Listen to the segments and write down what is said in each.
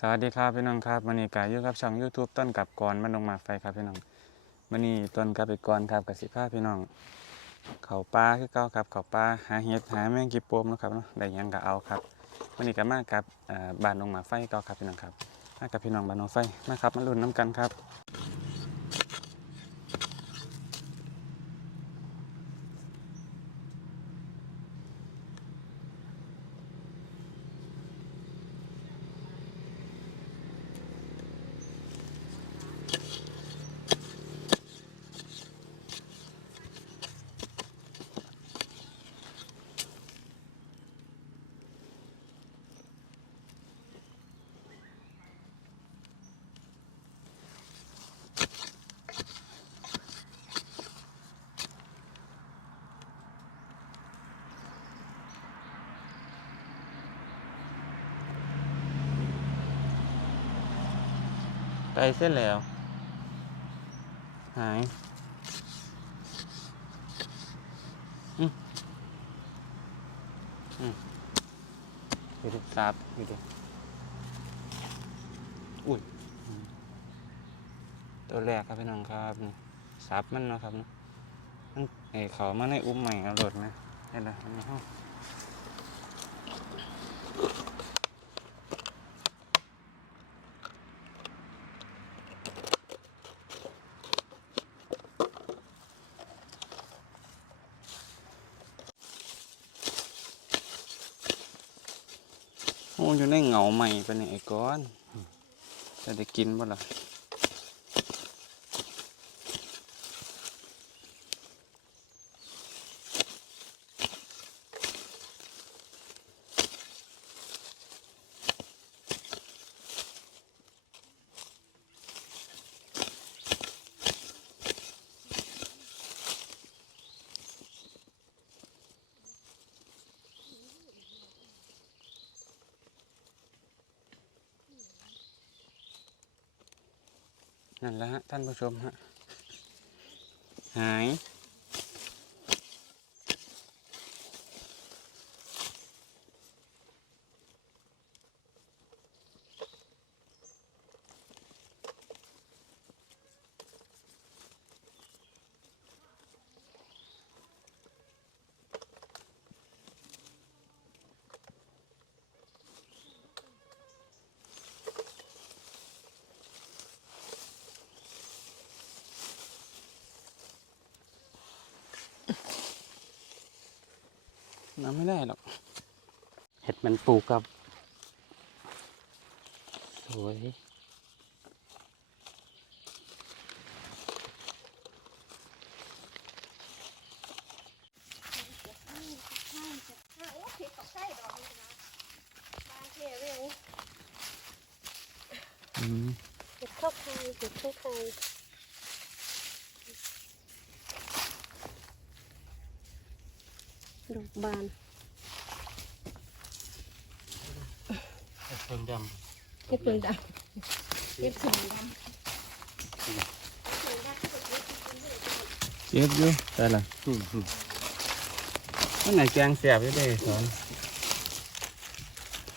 สวัสดีครับพี่น้องครับวันนี้กายอยู่กับช่อง YouTube ต้นกับกรมันลงมาไฟครับพี่น้องวันนี้ต้นกับอีกกรครับกับสิภาพี่น้อง เขาปลาคือเก้าครับเขาปลาหาเห็ดหาแมงกีโปมนะครับเนาะได้ยังก็เอาครับวันนี้ก็มากับบ้านลงมาไฟเก่าครับพี่น้องครับมากับพี่น้องบ้านลงไฟมาครับมาลุ้นน้ำกันครับ ไปเส้นแล้ว หายอืมอืมดูดิซับดูดิอุ้ยตัวแรกครับพี่น้องครับซับมันนะครับนะมันไอเขามาในอุ้มใหม่เอาหลดนะนี่แหละมันห้อง อ้อยู่ในเหงาใหม่ไปเนไอ้ก้อนจะได้กินบ่ล่ะ นั่นแหละฮะท่านผู้ชมฮะหาย น้ำไม่ได้หรอก เห็ดมันปลูกกับ สวยโอ้เห็ดตกไส้ดอกนี่นะบางเทเร็วอืมเห็ดข้าวไข่เห็ดข้าวไข่ ดอกบานเพิ่งดเห็ดเปลือกดำเห็ดสีดำำเจ็บอยู่ได้ละนั่นไหนแกงแสบอยู่เด้สอน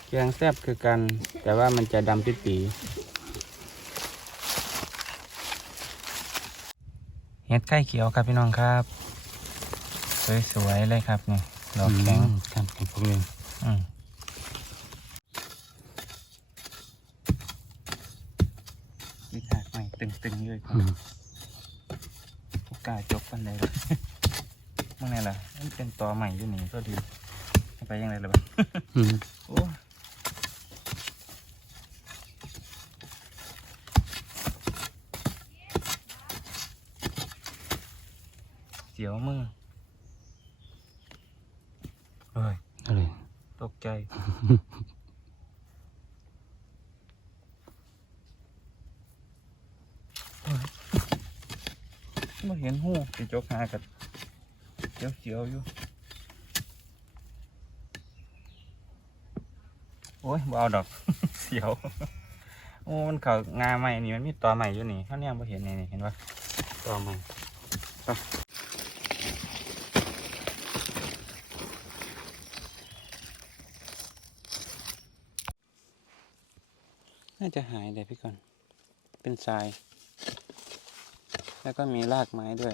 แกงแสบคือกัน แต่ว่ามันจะดำปิดปีเห็ดไข่เขียวครับพี่น้องครับ สวยๆเลยครับนี่ดอกแข็งครับผมพวกนี้อืมมีถากใหม่ตึงๆเลยครับกล้าจกกันเลยล่ะมื่อไงล่ะมันเป็นตอใหม่อยู่นี่ก็ดีเอาไปยังไงล่ะบ้างอืมโอ้เสียวมือเฮ้ย อะไร ตกใจ มาเห็นหูสิจกหากับเจียวเจียวๆอยู่ โอ้ยบ่เอาดอก เสียว โอ้ มันเขางาใหม่นี่มันมีตอใหม่อยู่นี่เขาเนี่ยบ่เห็นนี่นี่เห็นปะตอใหม่น่าจะหายเลยพี่ก่อน เป็นทราย แล้วก็มีรากไม้ด้วย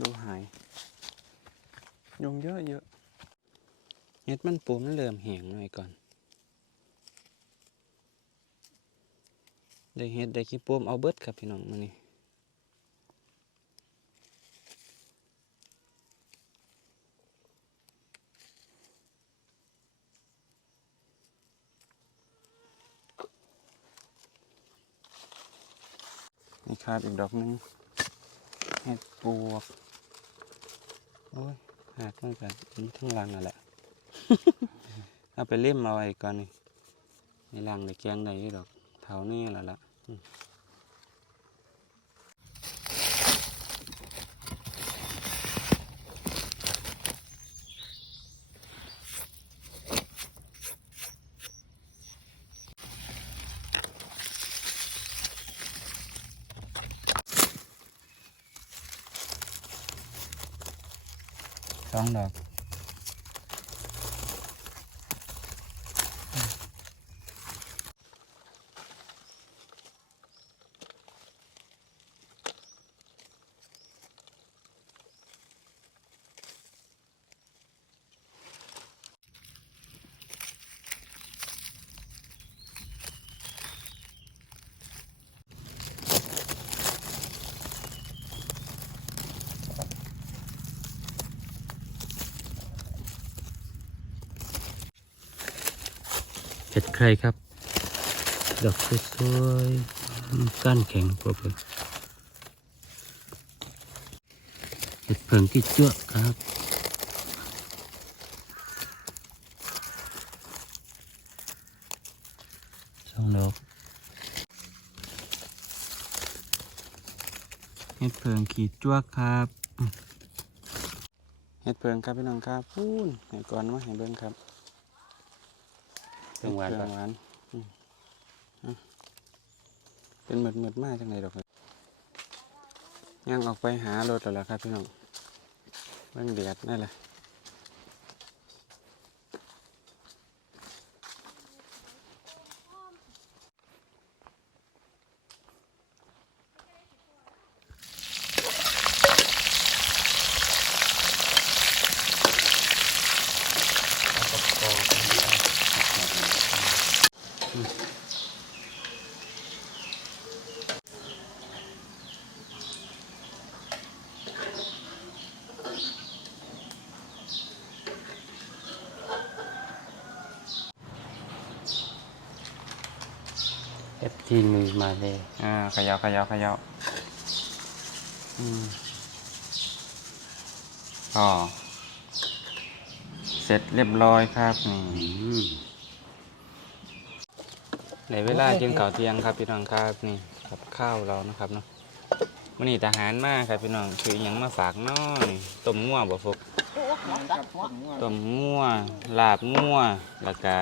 ดูหายยุงเยอะเยอะเห็ดมันปูมันเริ่มแห้งหน่อยก่อน ได้เห็ดได้ขี้ปูมเอาเบิดครับพี่น้องมานี่นี่ครับอีกดอกหนึงเห็ดปวก อ้ยหักมันกันนี่ทั้งรังนั่นแหละ เอาไปเล่มเอาไว้ก่อนนี่ในรังในแกงไหนดอกเท่านี้แหละละ อืมสองดอก เห็ดใครครับ ดอกสวยๆก้านแข็งพวกเลยเห็ดเผิงที่เจือกครับสองดอกเห็ดเผิงขีดจ้วกครับเห็ดเผิงครับพี่น้องครับพูนให้ก่อนมาให้เบิ่งครับ เครื่องหวานเครื่องหวานเป็นเหมือดเหมือดมากจังเลยดอกครับย่างออกไปหารถแล้วล่ะครับพี่น้องเบิ่งเดียดนั่นแหละ เอฟทีมือมาเลยอ่าเขยาเขยาเขยาอืมอ๋อเสร็จเรียบร้อยครับนี่อืมในเวลากินข้าวเที่ยงครับพี่น้องครับนี่กับข้าวเรานะครับเนาะวันนี้ทหารมากครับพี่น้องคืออหยังมาฝากน้อยต้มงัวบ่ฟกต้มงัวลาบงัวแล้วก็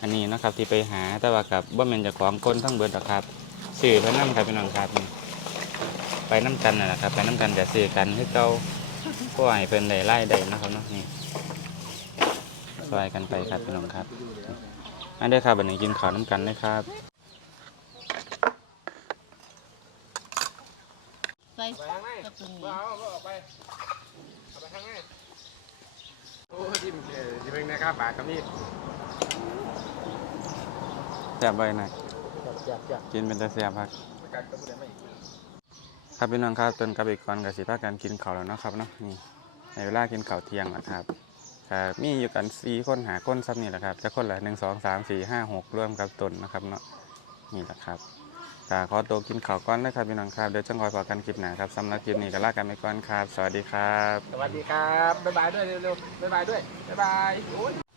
อันนี้นะครับที่ไปหาแต่ว่ากับบ่แม่นจากของก้นทั้งเบิดหรอกครับซื้อพิ่นครับพี่น้องครับ ไปน้ำกันนะครับไปน้ำกันแต่ซื้อกันคือเก่าก็ให้เพิ่นได้ไล่ได้นะครับเนาะนี่ซอยกันไปครับพี่น้องครับอันเด้อครับบันนี้กินข้าวน้ำกันนะครับใส่กระปุกนี้โอ้ยิ้มเอ่อยิ้มเองนะครับปากกับมีด แซ่บไว้หน่อยจับจับกินเป็นตะเสียบครับกัดกับผู้ใดไม่อีกครับพี่น้องครับจนกับอีกก่อนกับสิพากันกินข้าวแล้วเนาะครับเนาะนี่ในเวลากินข้าวเที่ยงแล้วครับก็มีอยู่กันสี่คนหาคนซ้ำนี่แหละครับจะคนละหนึ่งสองสามสี่ห้าหกรวมกับตนนะครับเนาะนี่แหละครับก็ขอตัวกินข้าวก้อนนะครับพี่น้องครับเดี๋ยวจะคอยพอกันคลิปหน้าครับสำหรับคลิปนี้ก็ลากันไปก่อนครับ สวัสดีครับ สวัสดีครับบ๊ายบายด้วยเร็วๆบ๊ายบายด้วยบ๊ายบายโอ้ย